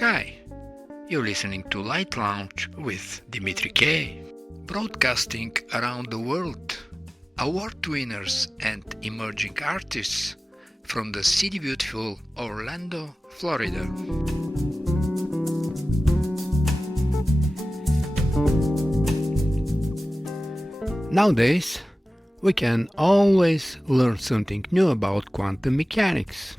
Hi, you're listening to Lite Lounge with Dimitri K, broadcasting around the world, award winners and emerging artists from the city beautiful Orlando, Florida. Nowadays, we can always learn something new about quantum mechanics.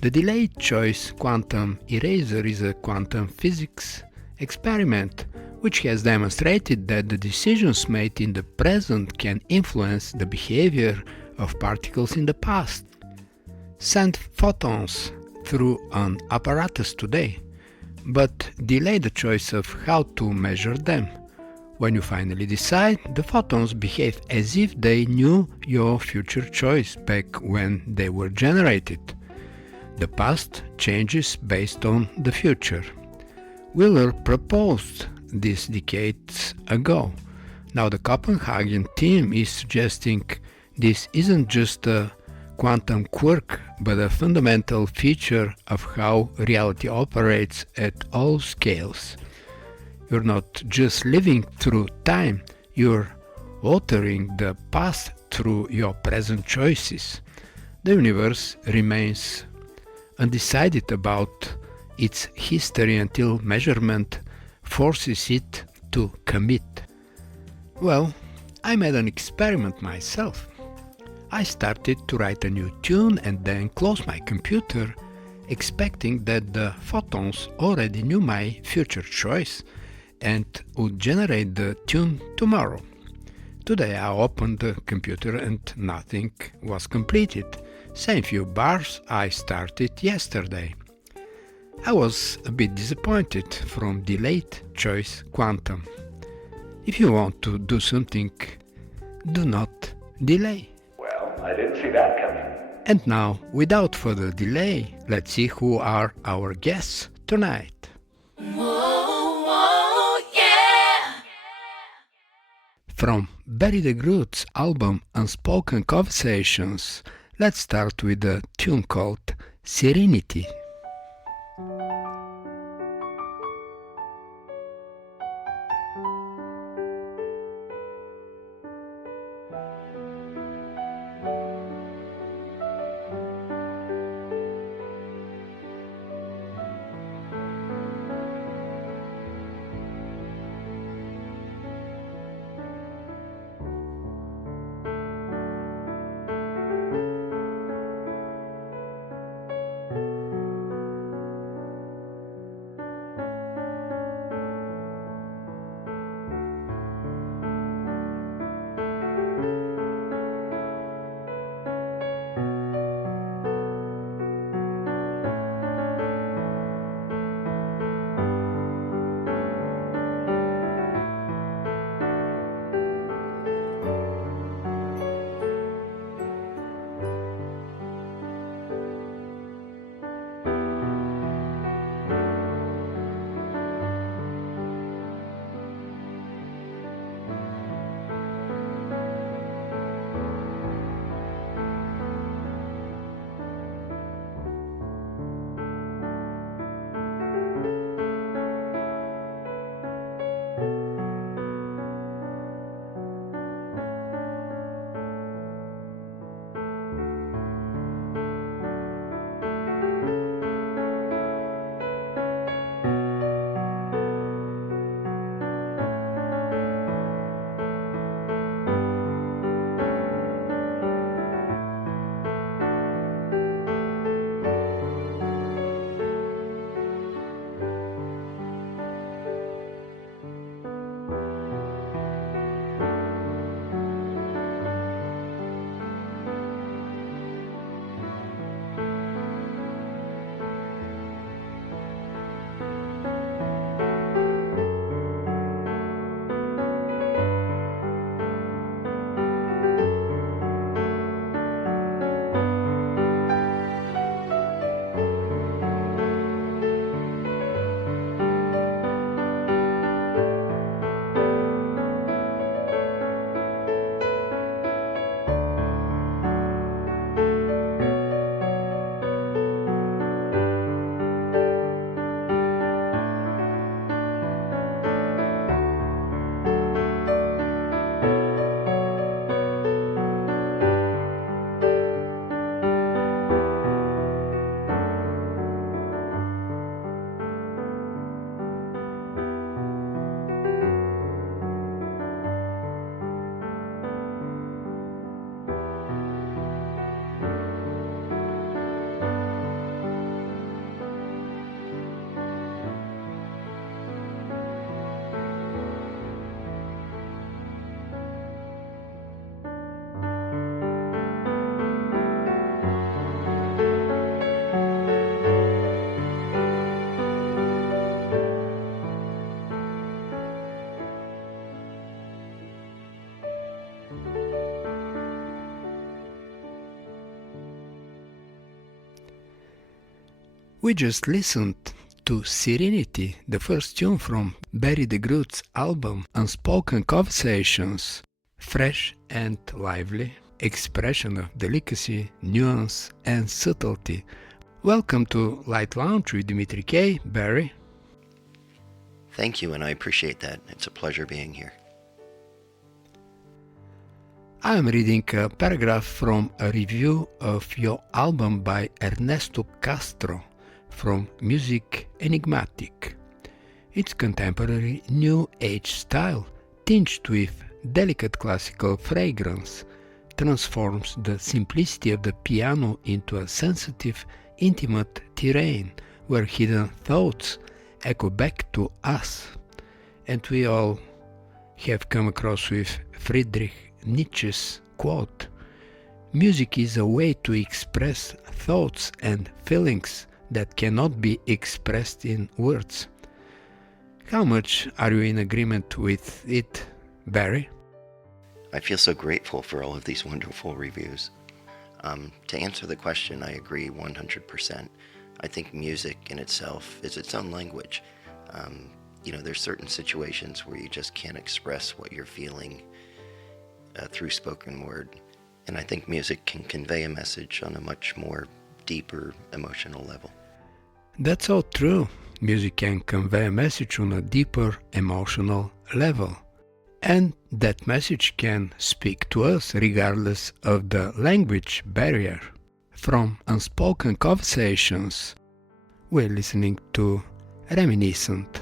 The delayed choice quantum eraser is a quantum physics experiment which has demonstrated that the decisions made in the present can influence the behavior of particles in the past. Send photons through an apparatus today, but delay the choice of how to measure them. When you finally decide, the photons behave as if they knew your future choice back when they were generated. The past changes based on the future. Wheeler proposed this decades ago. Now the Copenhagen team is suggesting this isn't just a quantum quirk, but a fundamental feature of how reality operates at all scales. You're not just living through time, you're altering the past through your present choices. The universe remains undecided about its history until measurement forces it to commit. Well, I made an experiment myself. I started to write a new tune and then closed my computer, expecting that the photons already knew my future choice and would generate the tune tomorrow. Today I opened the computer and nothing was completed. Same few bars I started yesterday. I was a bit disappointed from delayed choice quantum. If you want to do something, do not delay. Well, I didn't see that coming. And now, without further delay, let's see who are our guests tonight. Whoa, yeah! From Barry DeGroot's album Unspoken Conversations, let's start with a tune called Serenity. We just listened to Serenity, the first tune from Barry DeGroot's album Unspoken Conversations. Fresh and lively expression of delicacy, nuance and subtlety. Welcome to Lite Lounge with Dimitri K. Barry. Thank you, and I appreciate that. It's a pleasure being here. I am reading a paragraph from a review of your album by Ernesto Castro from Music Enigmatic. Its contemporary new age style, tinged with delicate classical fragrance, transforms the simplicity of the piano into a sensitive, intimate terrain where hidden thoughts echo back to us. And we all have come across with Friedrich Nietzsche's quote, "Music is a way to express thoughts and feelings that cannot be expressed in words." How much are you in agreement with it, Barry? I feel so grateful for all of these wonderful reviews. To answer the question, I agree 100%. I think music in itself is its own language. There's certain situations where you just can't express what you're feeling through spoken word. And I think music can convey a message on a much more deeper emotional level. That's all true. Music can convey a message on a deeper emotional level. And that message can speak to us regardless of the language barrier. From Unspoken Conversations, we're listening to Reminiscent.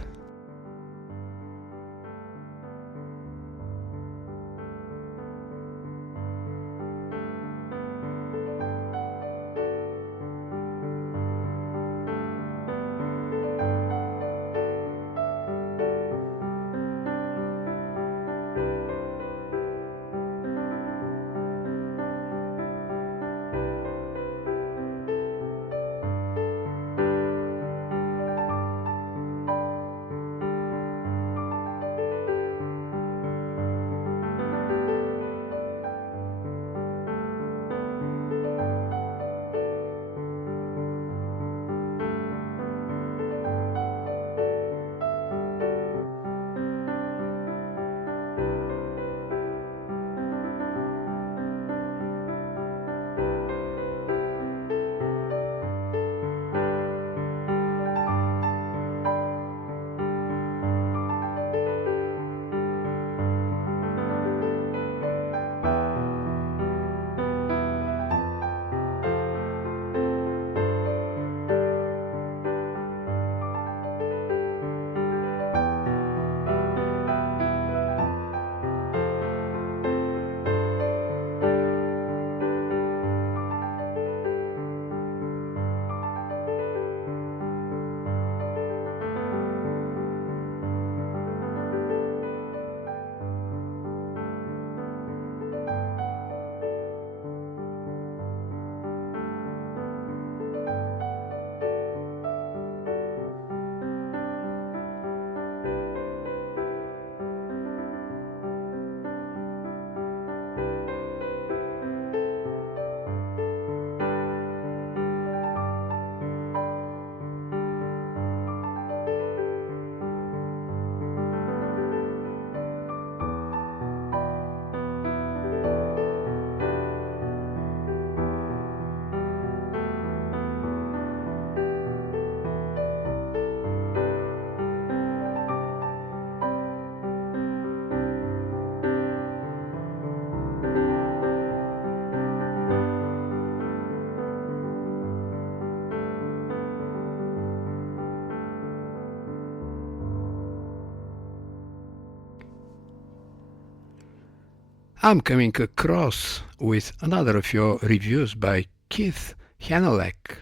I'm coming across with another of your reviews by Keith Hanelek.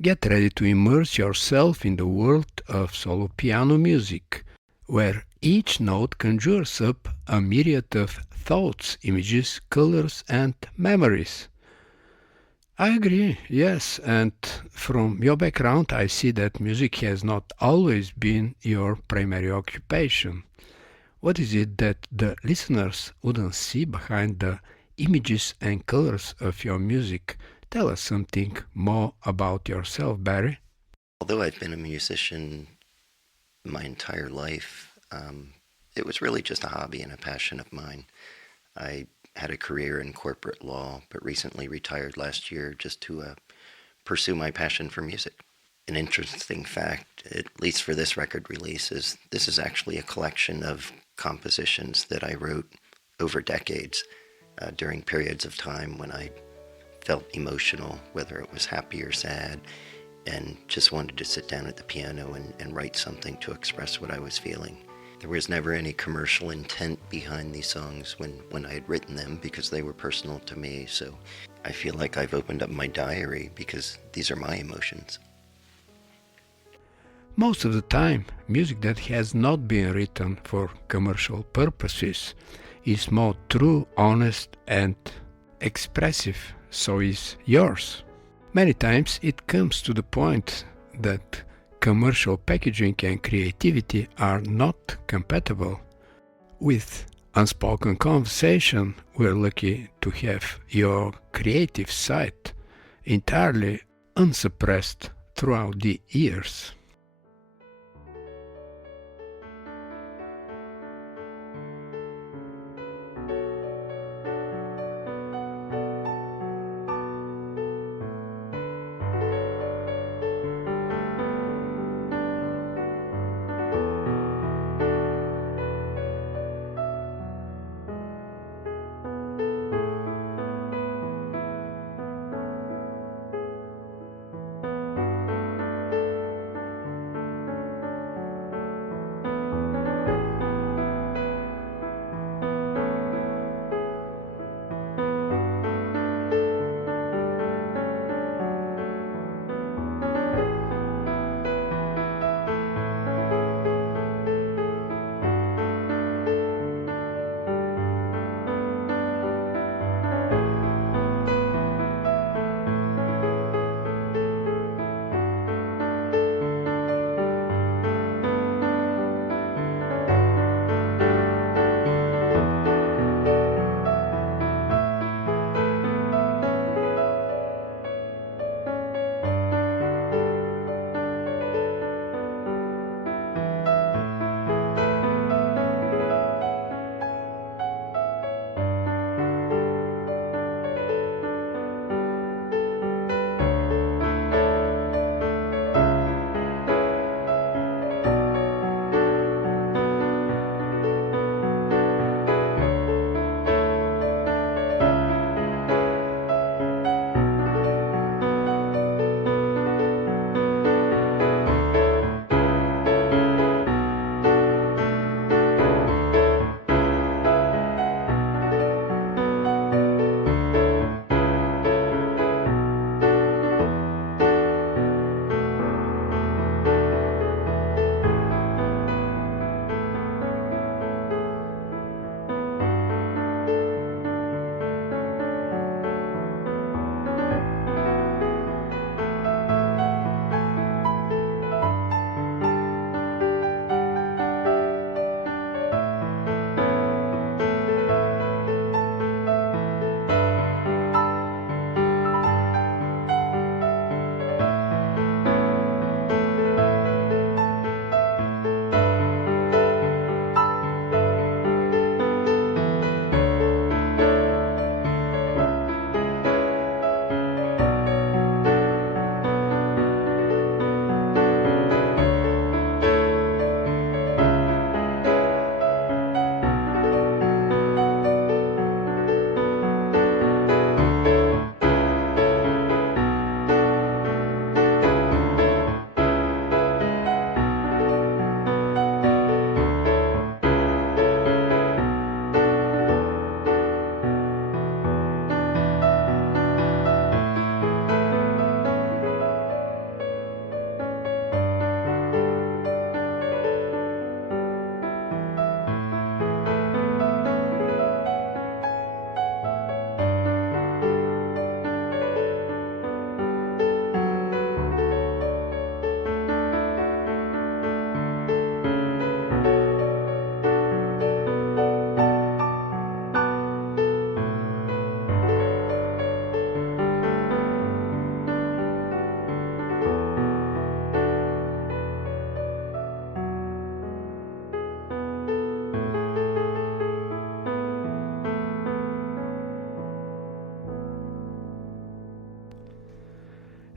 Get ready to immerse yourself in the world of solo piano music, where each note conjures up a myriad of thoughts, images, colors, and memories. I agree, yes, and from your background I see that music has not always been your primary occupation. What is it that the listeners wouldn't see behind the images and colors of your music? Tell us something more about yourself, Barry. Although I've been a musician my entire life, it was really just a hobby and a passion of mine. I had a career in corporate law, but recently retired last year just to pursue my passion for music. An interesting fact, at least for this record release, is this is actually a collection of compositions that I wrote over decades during periods of time when I felt emotional, whether it was happy or sad, and just wanted to sit down at the piano and write something to express what I was feeling. There was never any commercial intent behind these songs when I had written them because they were personal to me, so I feel like I've opened up my diary because these are my emotions. Most of the time, music that has not been written for commercial purposes is more true, honest, and expressive, so is yours. Many times it comes to the point that commercial packaging and creativity are not compatible. With unspoken conversation, we're lucky to have your creative side entirely unsuppressed throughout the years.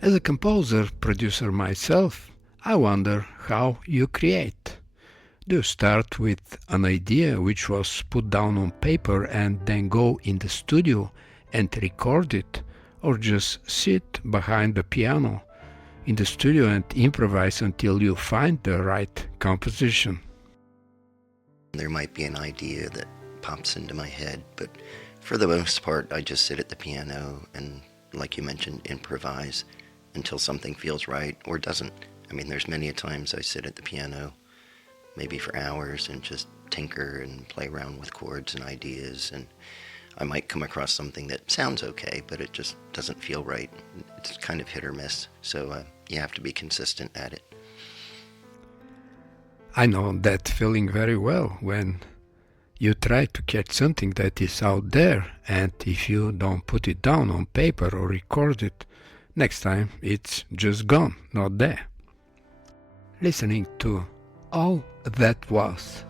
As a composer, producer myself, I wonder how you create. Do you start with an idea which was put down on paper and then go in the studio and record it, or just sit behind the piano in the studio and improvise until you find the right composition? There might be an idea that pops into my head, but for the most part, I just sit at the piano and, like you mentioned, improvise until something feels right or doesn't. I mean, there's many a times I sit at the piano, maybe for hours, and just tinker and play around with chords and ideas, and I might come across something that sounds okay, but it just doesn't feel right. It's kind of hit or miss, so you have to be consistent at it. I know that feeling very well when you try to catch something that is out there, and if you don't put it down on paper or record it, next time it's just gone, not there. Listening to All That Was.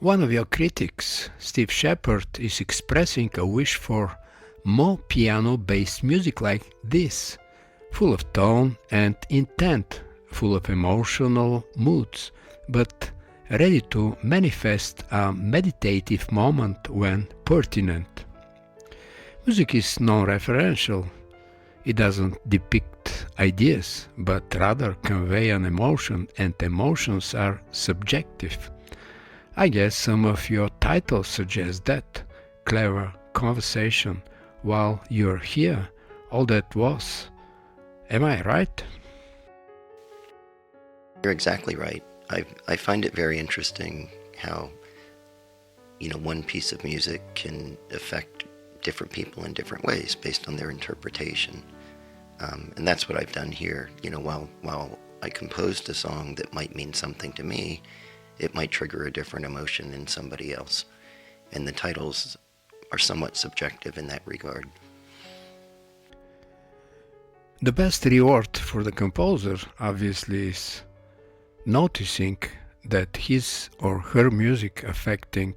One of your critics, Steve Shepard, is expressing a wish for more piano-based music like this, full of tone and intent, full of emotional moods, but ready to manifest a meditative moment when pertinent. Music is non-referential. It doesn't depict ideas, but rather convey an emotion, and emotions are subjective. I guess some of your titles suggest that. Clever conversation while you're here, all that was. Am I right? You're exactly right. I find it very interesting how, one piece of music can affect different people in different ways based on their interpretation. And that's what I've done here. While I composed a song that might mean something to me, it might trigger a different emotion in somebody else. And the titles are somewhat subjective in that regard. The best reward for the composer, obviously, is noticing that his or her music affecting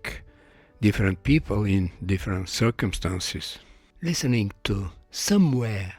different people in different circumstances. Listening to Somewhere.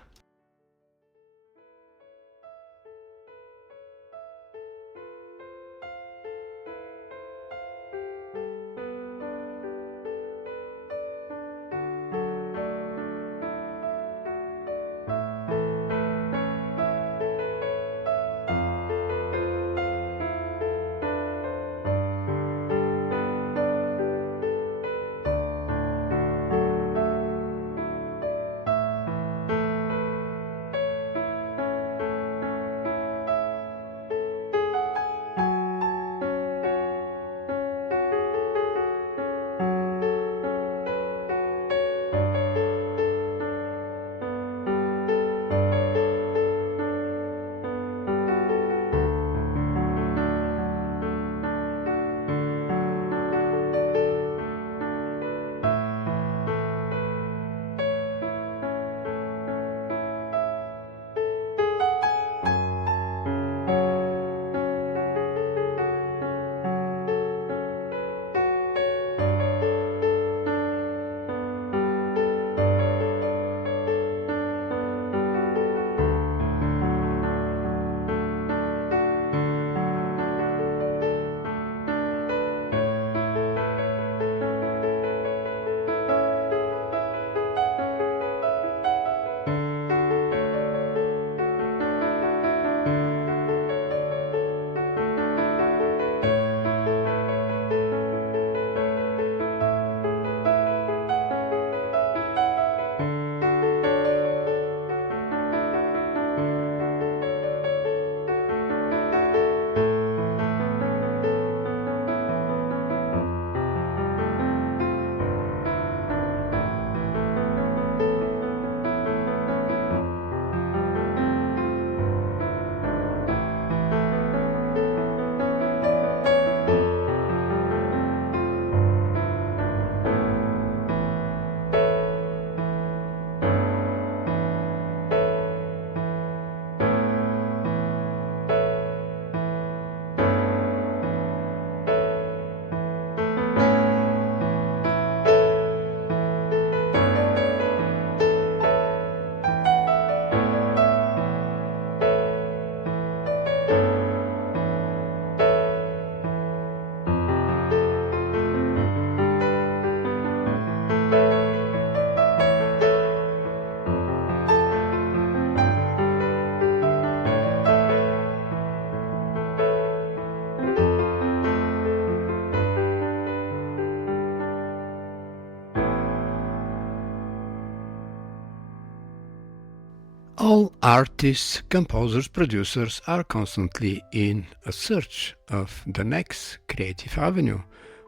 All artists, composers, producers are constantly in a search of the next creative avenue.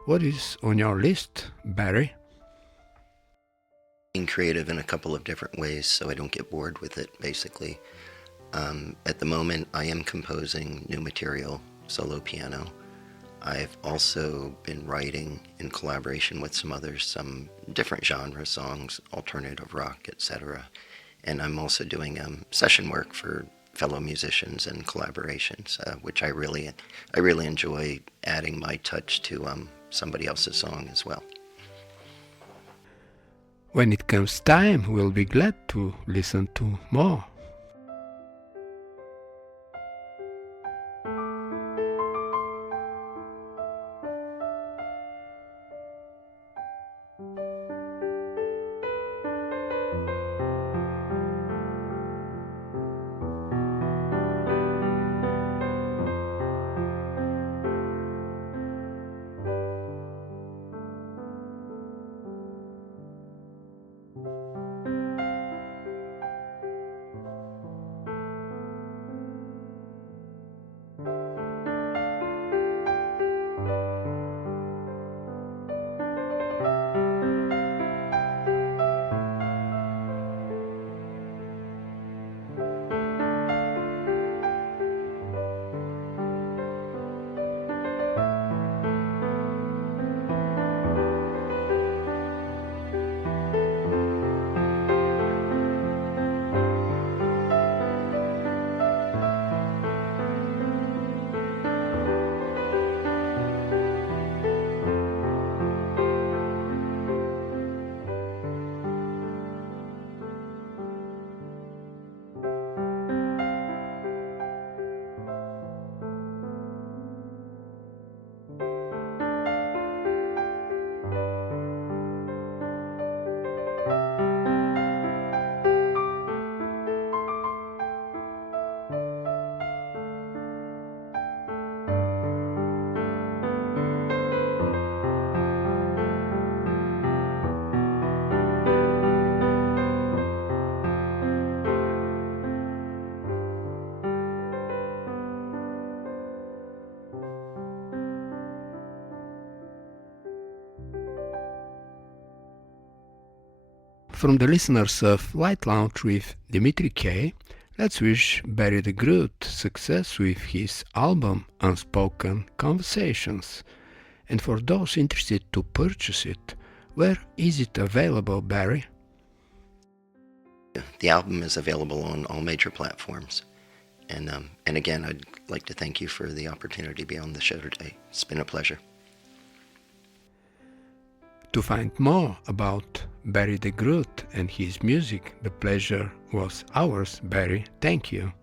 What is on your list, Barry? Being creative in a couple of different ways so I don't get bored with it, basically. At the moment, I am composing new material, solo piano. I've also been writing in collaboration with some others, some different genre songs, alternative rock, etc. And I'm also doing session work for fellow musicians and collaborations, which I really enjoy adding my touch to somebody else's song as well. When it comes time, we'll be glad to listen to more. from the listeners of Lite Lounge with Dimitri K, let's wish Barry DeGroot success with his album Unspoken Conversations. And for those interested to purchase it, where is it available, Barry? The album is available on all major platforms. And again, I'd like to thank you for the opportunity to be on the show today. It's been a pleasure. To find more about Barry DeGroot and his music, the pleasure was ours, Barry. Thank you.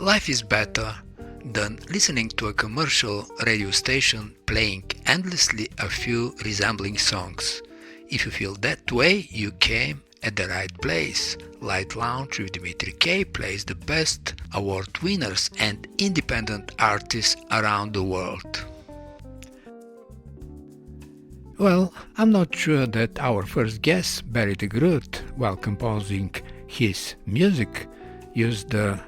Life is better than listening to a commercial radio station playing endlessly a few resembling songs. If you feel that way, you came at the right place. Lite Lounge with Dimitri K plays the best award winners and independent artists around the world. Well, I'm not sure that our first guest, Barry DeGroot, while composing his music, used the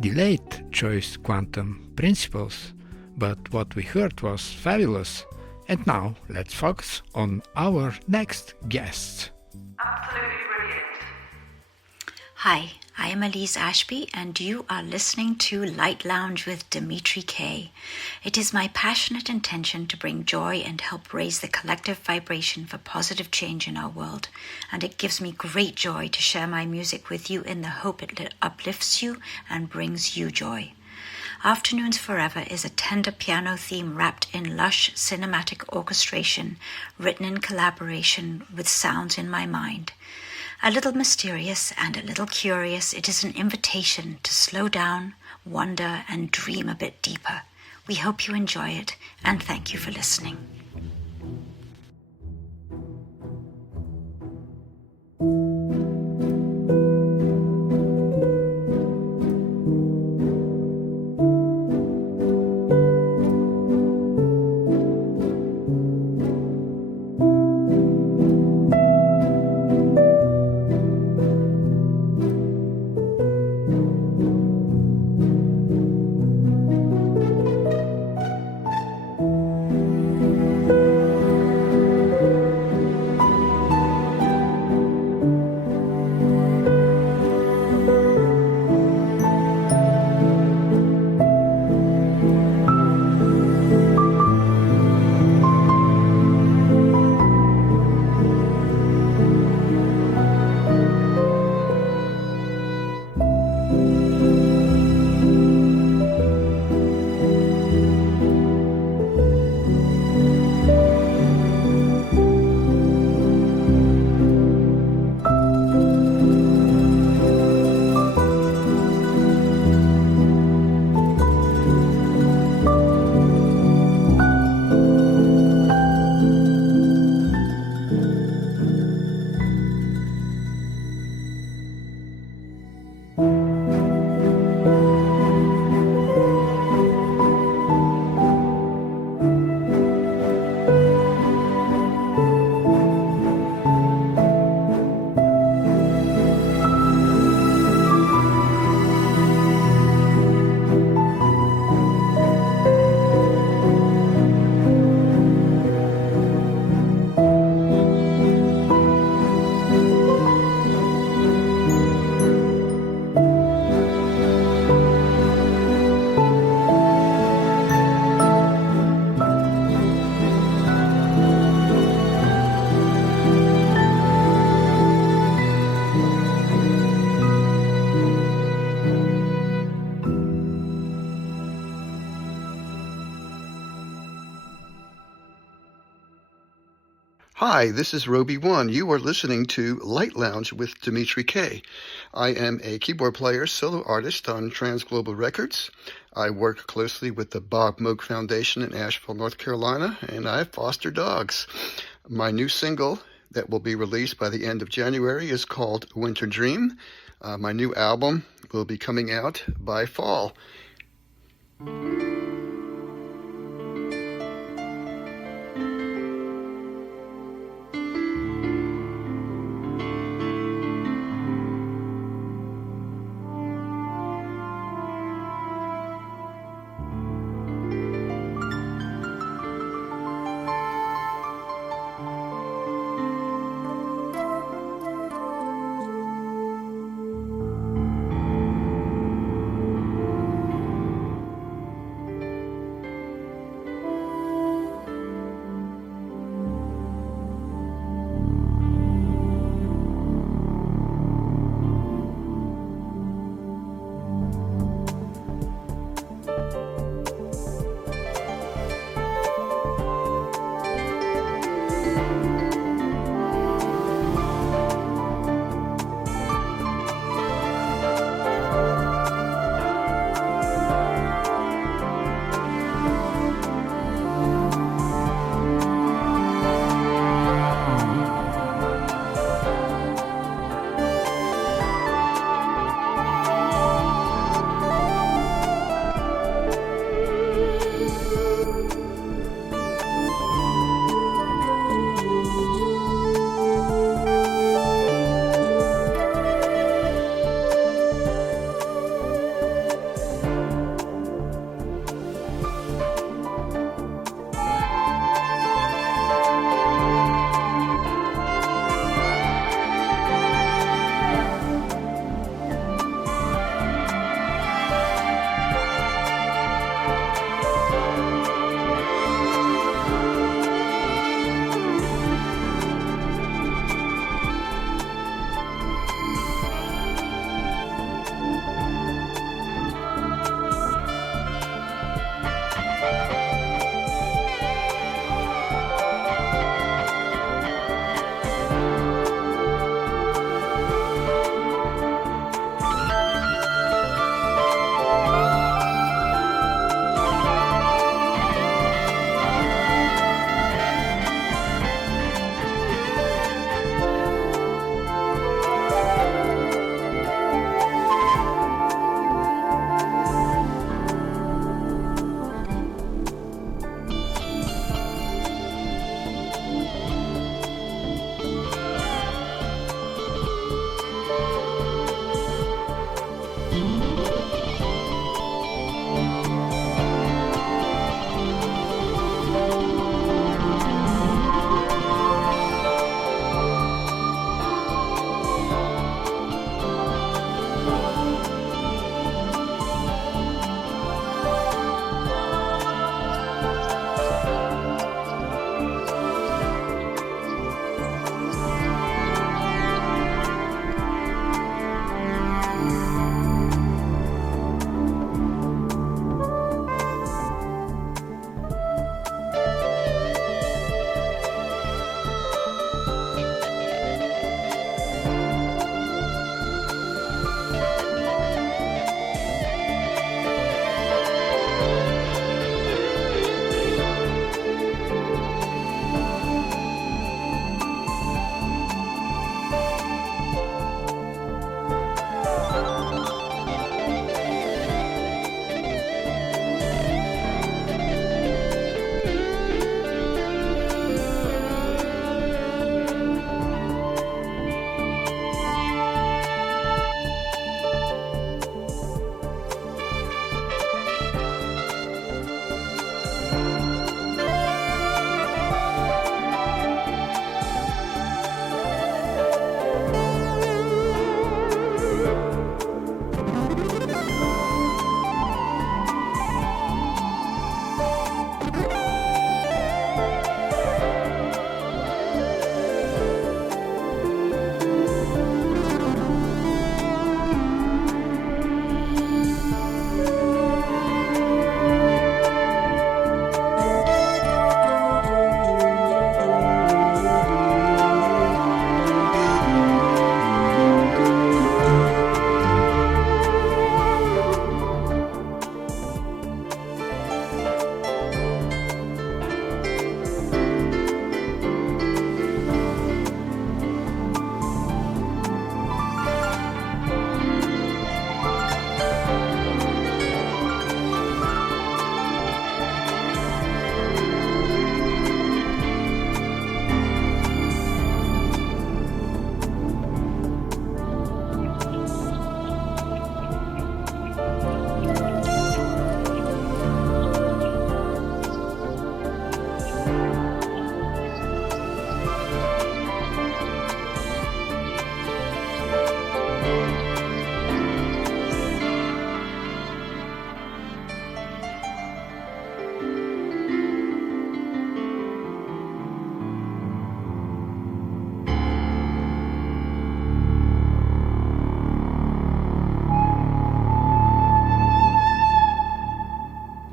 delayed choice quantum principles, but what we heard was fabulous. And now let's focus on our next guest. Absolutely brilliant. Hi, I am Alise Ashby, and you are listening to Lite Lounge with Dimitri K. It is my passionate intention to bring joy and help raise the collective vibration for positive change in our world, and it gives me great joy to share my music with you in the hope it uplifts you and brings you joy. Afternoons Forever is a tender piano theme wrapped in lush cinematic orchestration, written in collaboration with sounds in my mind. A little mysterious and a little curious, it is an invitation to slow down, wonder, and dream a bit deeper. We hope you enjoy it, and thank you for listening. Hi, this is Robeone. You are listening to Light Lounge with Dimitri K. I am a keyboard player, solo artist on Transglobal Records. I work closely with the Bob Moog Foundation in Asheville, North Carolina, and I foster dogs. My new single that will be released by the end of January is called Winter Dream. My new album will be coming out by fall.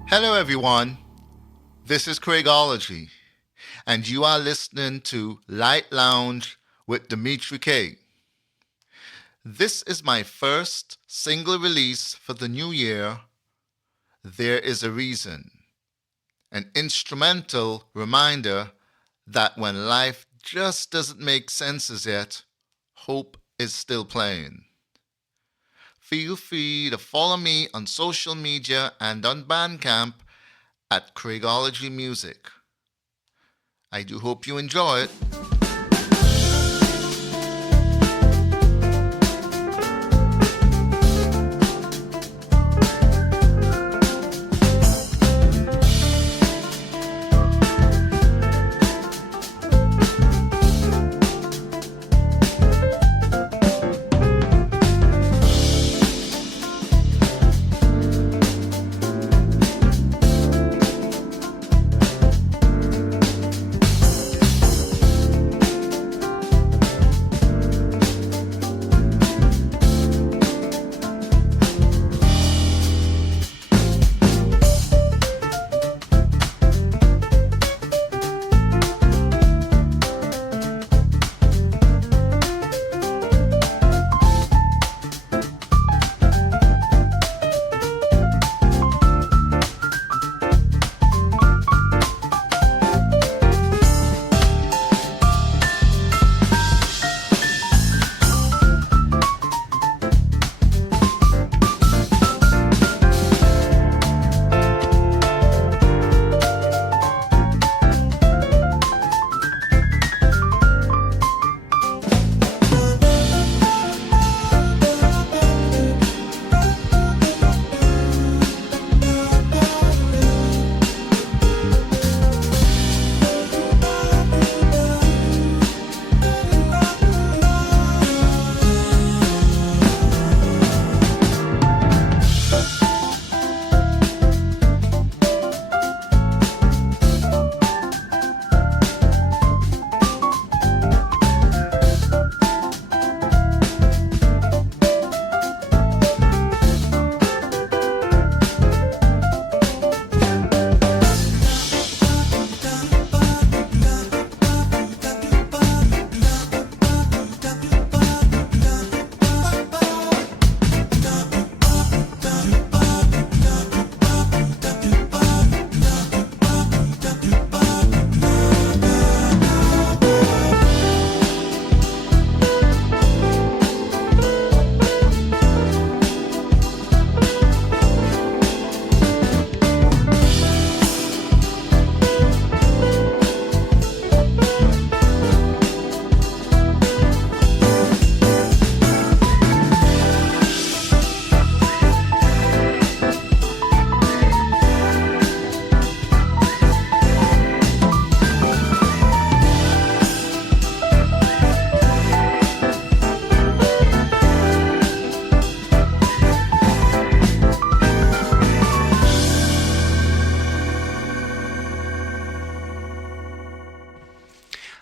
Hello, everyone. This is Craigology, and you are listening to Light Lounge with Dimitri K. This is my first single release for the new year. There is a reason, an instrumental reminder that when life just doesn't make sense as yet, hope is still playing. Feel free to follow me on social media and on Bandcamp at Craigology Music. I do hope you enjoy it.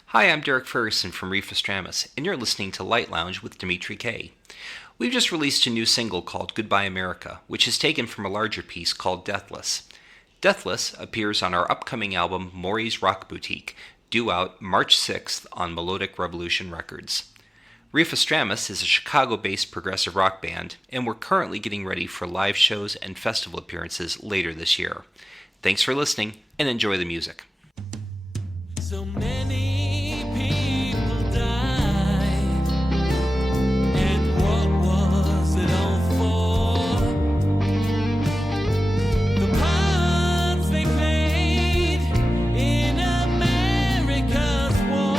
Hi, I'm Derek Ferguson from Refestramus, and you're listening to Light Lounge with Dimitri K. We've just released a new single called Goodbye America, which is taken from a larger piece called Deathless. Deathless appears on our upcoming album Maury's Rock Boutique, due out March 6th on Melodic Revolution Records. Refestramus is a Chicago-based progressive rock band, and we're currently getting ready for live shows and festival appearances later this year. Thanks for listening, and enjoy the music. So many people died, and what was it all for? The parts they played in America's war.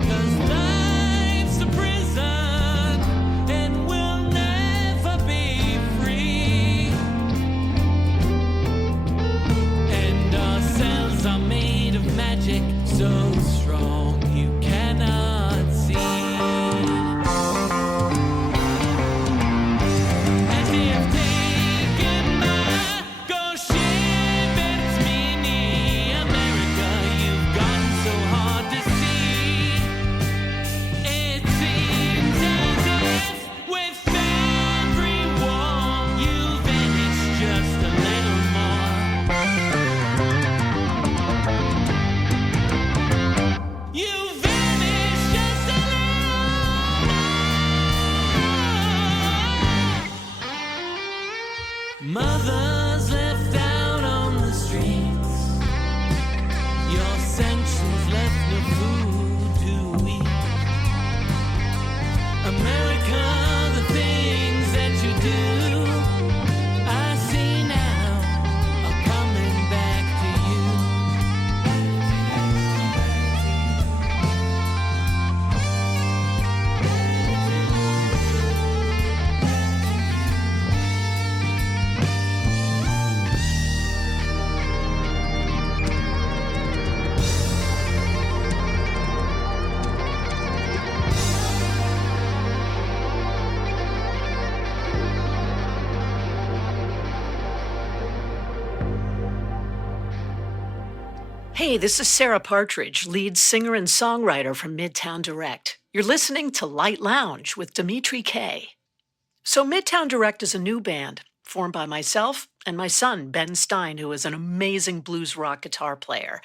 'Cause life's a prison and we'll never be free. And Mothers left out on the streets. Your sanctions left no food to eat. America, the things that you do, I see now are coming back to you. Hey, this is Sarah Partridge, lead singer and songwriter from Midtown Direct. You're listening to Light Lounge with Dimitri K. So Midtown Direct is a new band formed by myself and my son, Ben Stein, who is an amazing blues rock guitar player.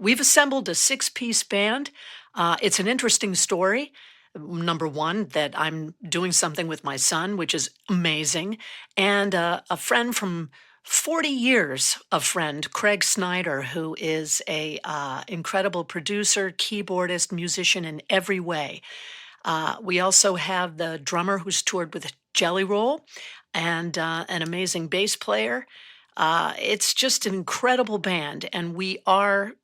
We've assembled a 6-piece band. It's an interesting story. Number one, that I'm doing something with my son, which is amazing. And a friend from 40 years, a friend, Craig Snyder, who is a incredible producer, keyboardist, musician in every way. We also have the drummer who's toured with Jelly Roll and an amazing bass player. It's just an incredible band, and we are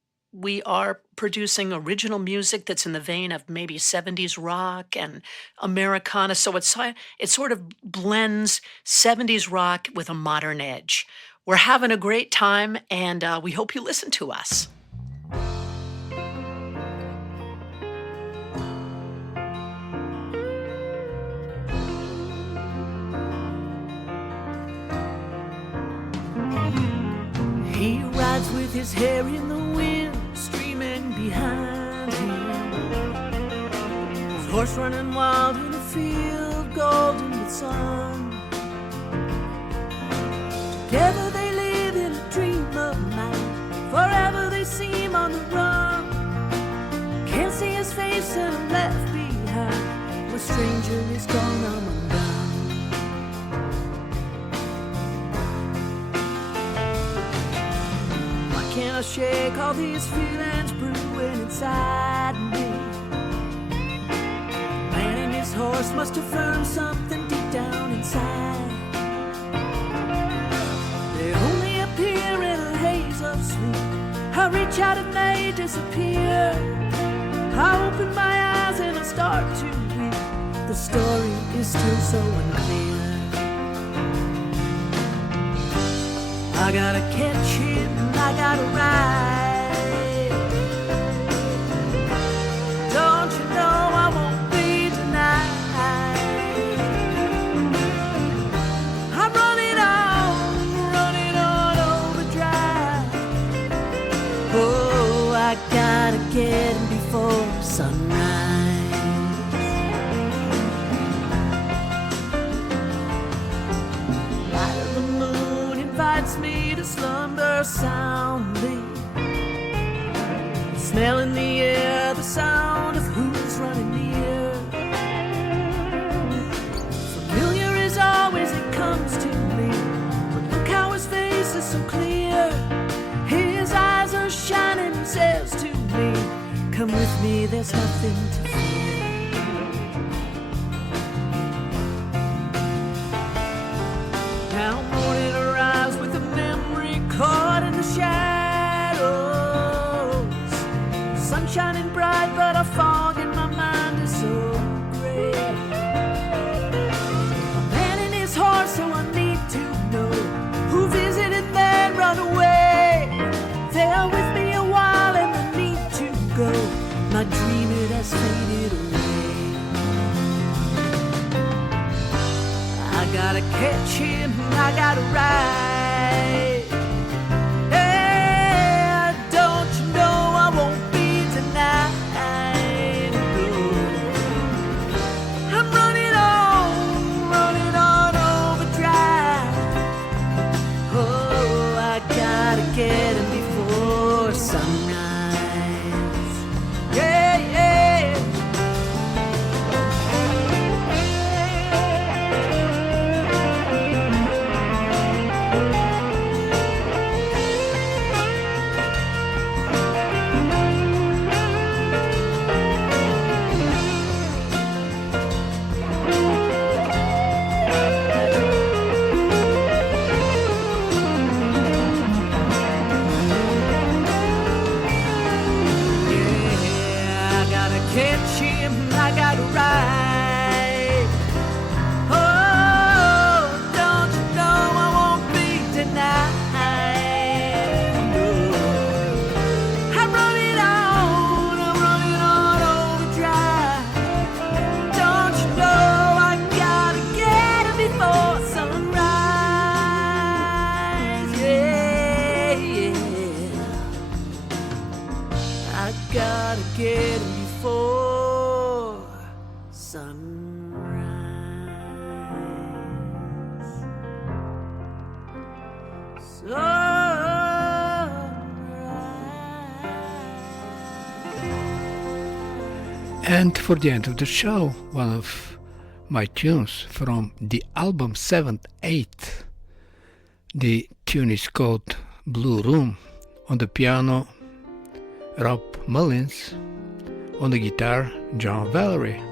producing original music that's in the vein of maybe 70s rock and Americana. So it sort of blends 70s rock with a modern edge. We're having a great time, and we hope you listen to us. He rides with his hair in the wind, streaming behind him. His horse running wild in a field, golden with sun. Together they live in a dream of night. Forever they seem on the run. Can't see his face and I'm left behind. My stranger is gone, I'm undone. Can't I shake all these feelings brewing inside me? Man and his horse must have learned something deep down inside. They only appear in a haze of sleep. I reach out and they disappear. I open my eyes and I start to weep. The story is still so unclear. I gotta catch him, I gotta ride. Don't you know I won't be denied? I'm running on overdrive. Oh, I gotta get him before sunrise. Light of the moon invites me to slumber soundly. Smell in the air, the sound of who's running near. Familiar as always it comes to me, but look how his face is so clear. His eyes are shining, he says to me, come with me, there's nothing to fear. Now morning arrives with a memory caught in the shadows. Sun shining bright, but a fog in my mind is so gray. A man and his horse, so I need to know who visited then run away. They are with me a while and I need to go. My dream, it has faded away. I gotta catch him, I gotta ride. Hey, don't you know I won't be denied? No. I'm running on overdrive. Oh, I gotta get him before sunrise. Yeah, yeah. And for the end of the show, one of my tunes from the album 7th 8th. The tune is called Blue Room. On the piano, Rob Mullins. On the guitar, John Valerie.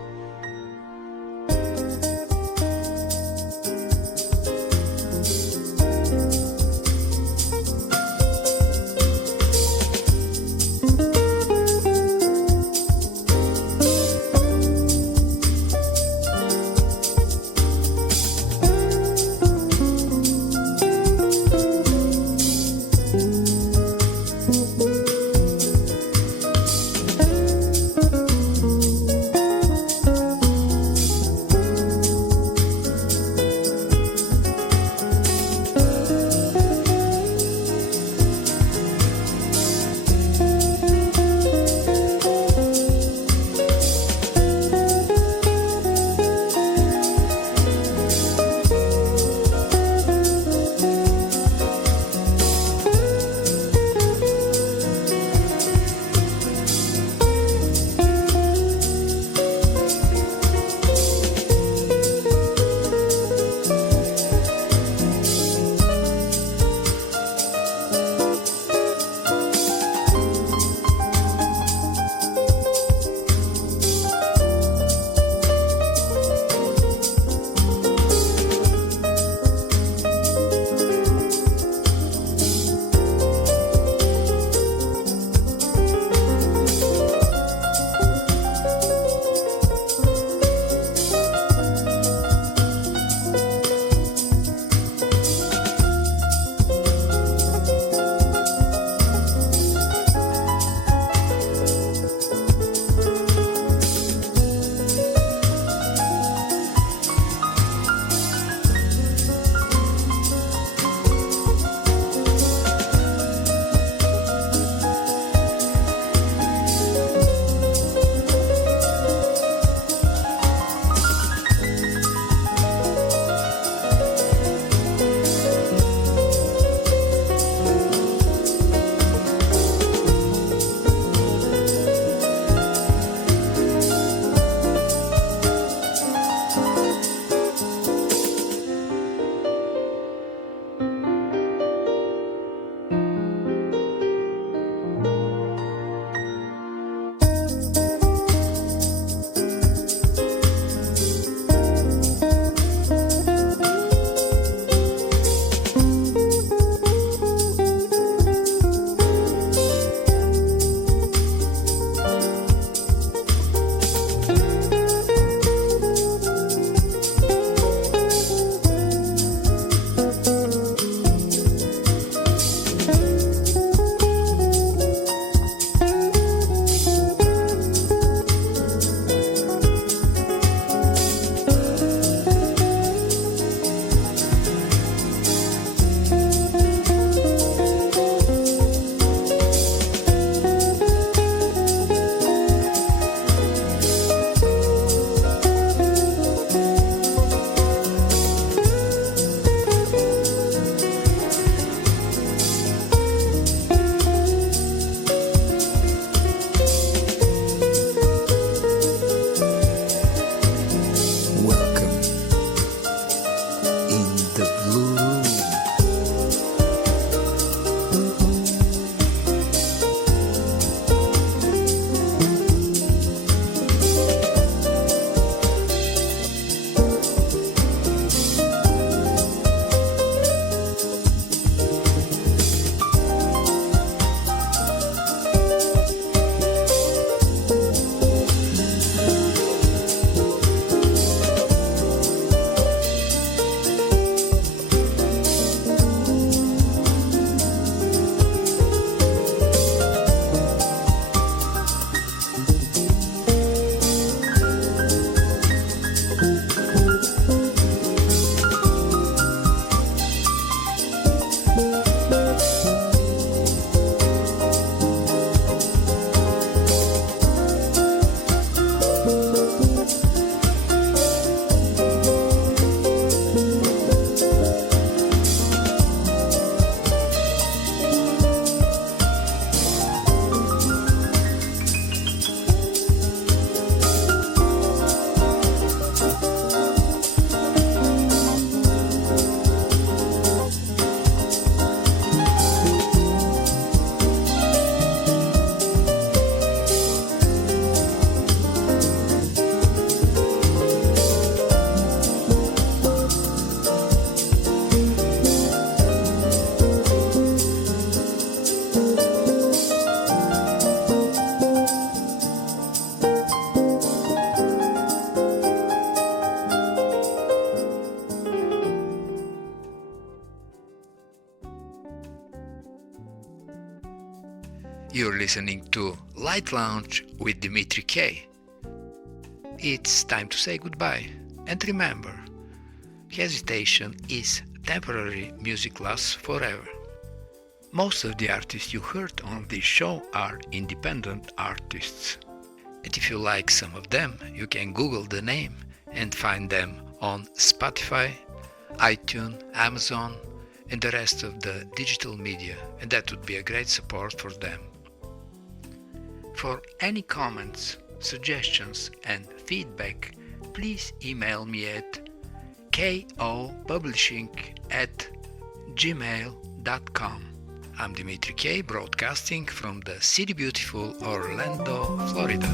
You're listening to Light Lounge with Dimitri K. It's time to say goodbye. And remember, hesitation is temporary, music lasts forever. Most of the artists you heard on this show are independent artists. And if you like some of them, you can Google the name and find them on Spotify, iTunes, Amazon, and the rest of the digital media, and that would be a great support for them. For any comments, suggestions and feedback, please email me at kopublishing@gmail.com. I'm Dimitri K, broadcasting from the city beautiful Orlando, Florida.